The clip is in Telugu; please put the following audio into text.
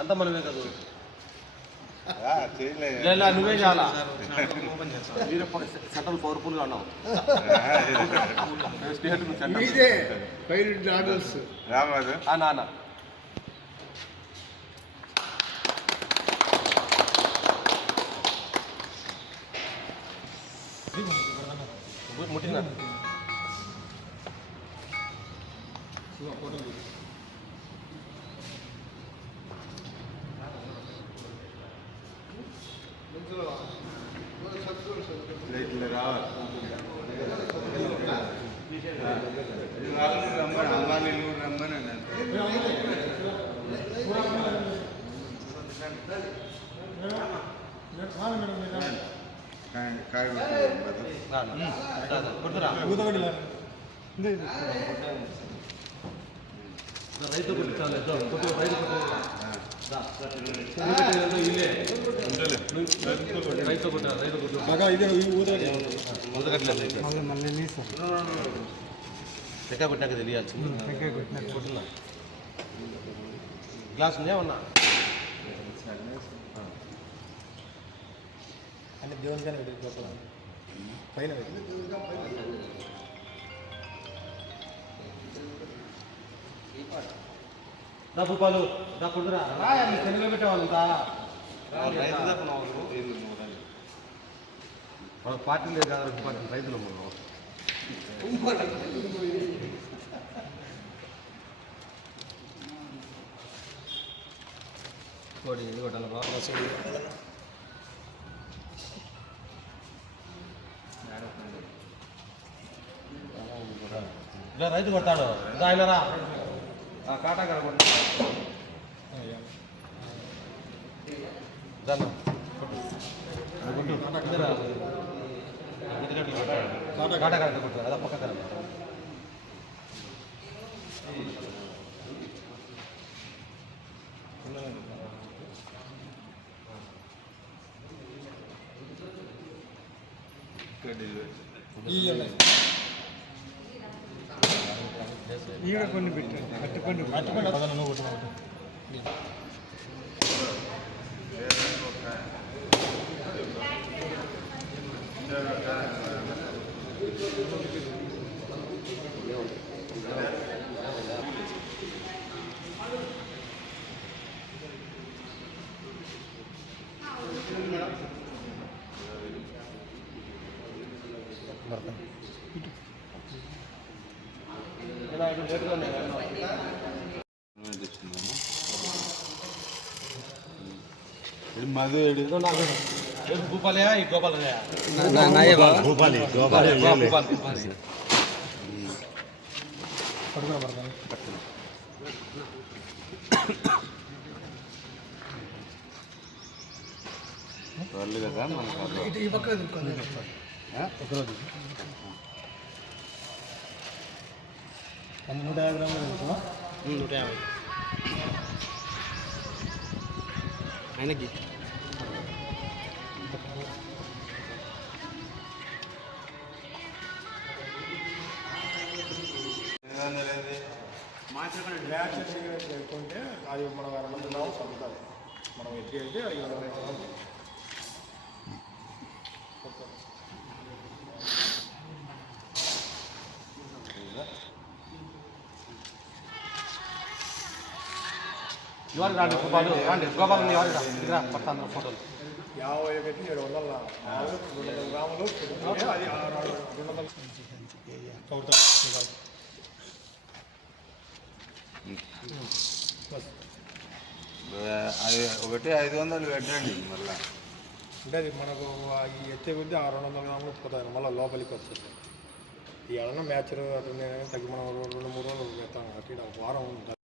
అంతా మనమే కదా నువ్వే చాలా సెంట్రల్ పవర్ఫుల్గా ఉన్నావు నాన్న ముట్టినా రైతు తెక్క కొట్టాక తెలియాల్సింది గ్లాస్ ఉందా ఉన్నా అంటే దేవుని కానీ పైన రూపాయలు నా కుదురా తెలుగులో పెట్టేవాళ్ళంతా మన పార్టీ లేదు కాదు పార్టీ రైతులు కోడి ఇది కొట్టాలి ఇలా రైతు కొడతాడు దాయిలరా కాటా కాడ కొట్టాడు కాటా కాడ కొట్టాడు అదా పక్క ఈడ కొన్ని పెట్టాను కట్టుకొని మధు భూపాలయా ఈ గోపాలయా భూపాలి కదా ఒకరోజు 150 గ్రాములు 150 ఆయనకి లేకుంటే అది మనం 200 గ్రాములు చదువుతుంది మనం ఎత్తి అయితే 20 గ్రాములు ఎవరు రాండి గోపాలు రాండి గోపాలు ఎవరు రా పడతాను ఫోటోలు 50 పెట్టి 700 200 గ్రాములు అది 200 అది ఒకటి 500 పెట్టండి మళ్ళీ అంటే అది మనకు ఈ ఎత్తే కొద్దీ 200 గ్రాములు పోతాయి మళ్ళీ లోపలికి వస్తుంది ఈ ఏమన్నా మ్యాచ్ అటు తగ్గి మనం 2-3 రోజులు పెడతాం కాబట్టి వారం